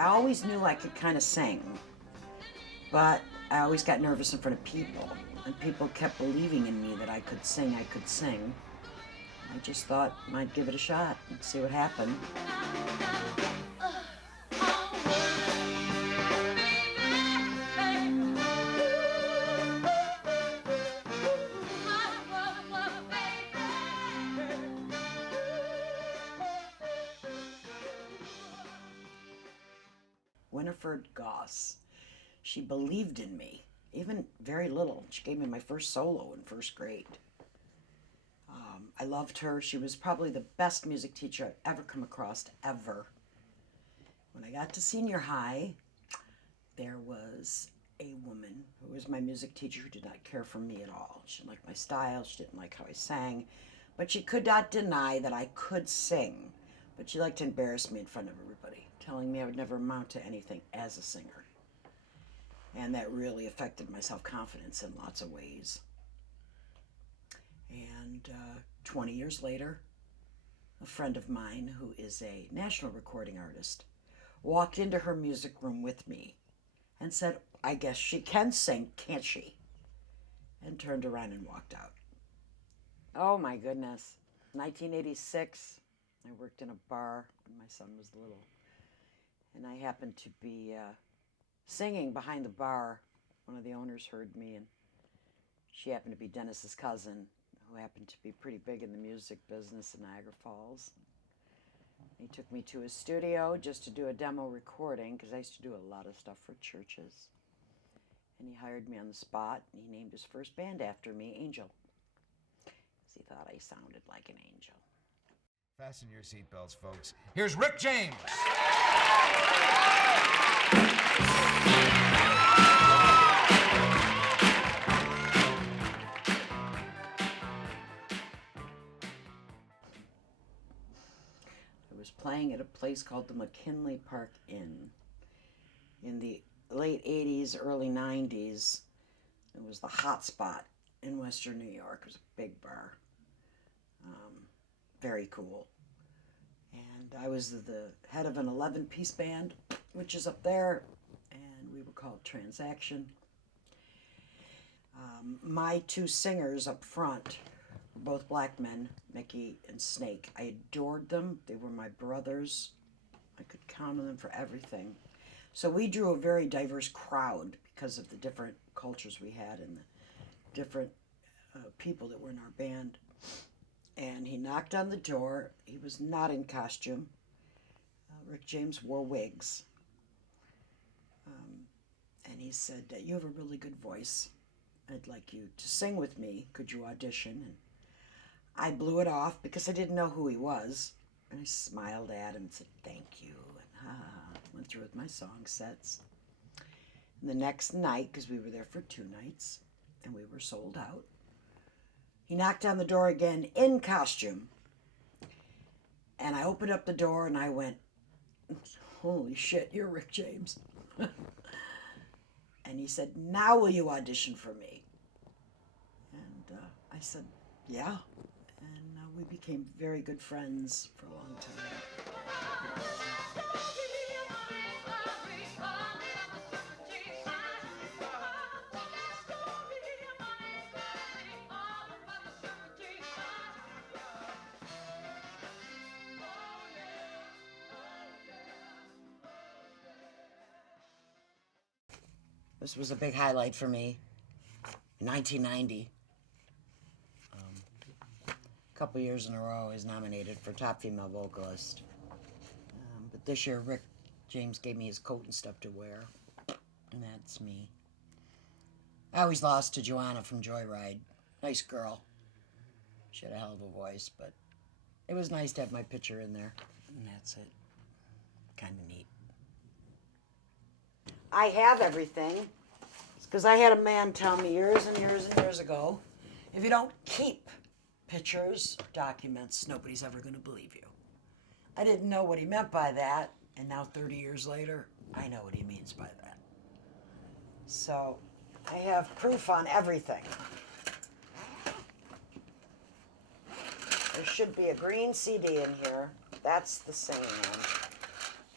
I always knew I could kind of sing, but I always got nervous in front of people, and people kept believing in me that I could sing. I just thought I'd give it a shot and see what happened. Winifred Goss. She believed in me, even very little. She gave me my first solo in first grade. I loved her. She was probably the best music teacher I've ever come across, ever. When I got to senior high, there was a woman who was my music teacher who did not care for me at all. She didn't like my style. She didn't like how I sang. But she could not deny that I could sing. But she liked to embarrass me in front of everybody, telling me I would never amount to anything as a singer. And that really affected my self-confidence in lots of ways. And 20 years later, a friend of mine who is a national recording artist walked into her music room with me and said, "I guess she can sing, can't she?" And turned around and walked out. Oh my goodness. 1986, I worked in a bar when my son was little. And I happened to be singing behind the bar. One of the owners heard me, and she happened to be Dennis's cousin, who happened to be pretty big in the music business in Niagara Falls. He took me to his studio just to do a demo recording, because I used to do a lot of stuff for churches. And he hired me on the spot, and he named his first band after me, Angel, because he thought I sounded like an angel. Fasten your seatbelts, folks. Here's Rick James. I was playing at a place called the McKinley Park Inn. In the late 80s, early 90s, it was the hot spot in Western New York. It was a big bar. Very cool. And I was the head of an 11-piece band, which is up there, and we were called Transaction. My two singers up front were both black men, Mickey and Snake. I adored them. They were my brothers. I could count on them for everything. So we drew a very diverse crowd because of the different cultures we had and the different people that were in our band. And he knocked on the door. He was not in costume. Rick James wore wigs. And he said, "You have a really good voice. I'd like you to sing with me. Could you audition?" And I blew it off because I didn't know who he was. And I smiled at him and said, "Thank you." And went through with my song sets. And the next night, because we were there for 2 nights, and we were sold out, he knocked on the door again in costume. And I opened up the door and I went, "Holy shit, you're Rick James." And he said, "Now will you audition for me?" And I said, "Yeah." And we became very good friends for a long time. This was a big highlight for me. In 1990, a couple years in a row, I was nominated for Top Female Vocalist. But this year, Rick James gave me his coat and stuff to wear, and that's me. I always lost to Joanna from Joyride. Nice girl. She had a hell of a voice, but it was nice to have my picture in there, and that's it. Kind of neat. I have everything. It's because I had a man tell me years and years and years ago, if you don't keep pictures, documents, nobody's ever going to believe you. I didn't know what he meant by that, and now 30 years later, I know what he means by that. So I have proof on everything. There should be a green CD in here. That's the same one.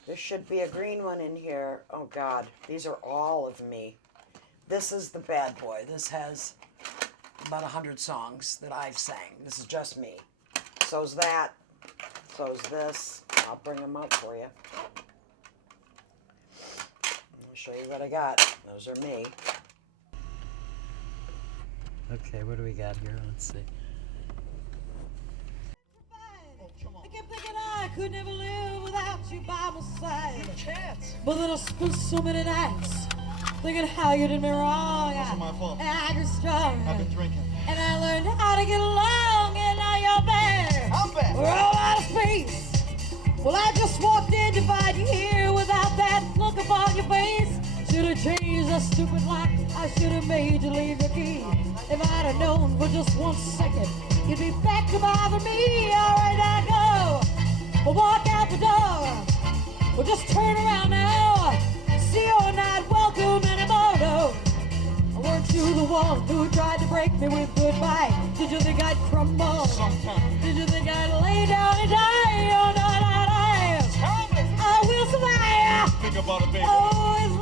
There should be a green one in here. Oh God, these are all of me. This is the bad boy. This has about 100 songs that I've sang. This is just me. So's that. So's this. I'll bring them up for you. I'll show you what I got. Those are me. Okay, what do we got here? Let's see. I kept thinking I could never live without you by my side. Chance. But then I spent so many nights thinking how you did me wrong. It's my fault. And I grew strong. I've been drinking. And I learned how to get along, and now you're back. I'm back. We're all out of space. Well, I just walked in to find you here without that look upon your face. Should have changed the stupid lock. I should have made you leave your key. If I'd have known for just 1 second, you'd be back to bother me. All right, I go. We'll walk out the door. We'll just turn around now. See, you're not welcome anymore, no. Weren't you the one who tried to break me with goodbye? Did you think I'd crumble? Sometime. Did you think I'd lay down and die? Oh, no, not I. Tell me. I will survive. Think about it, baby. Oh,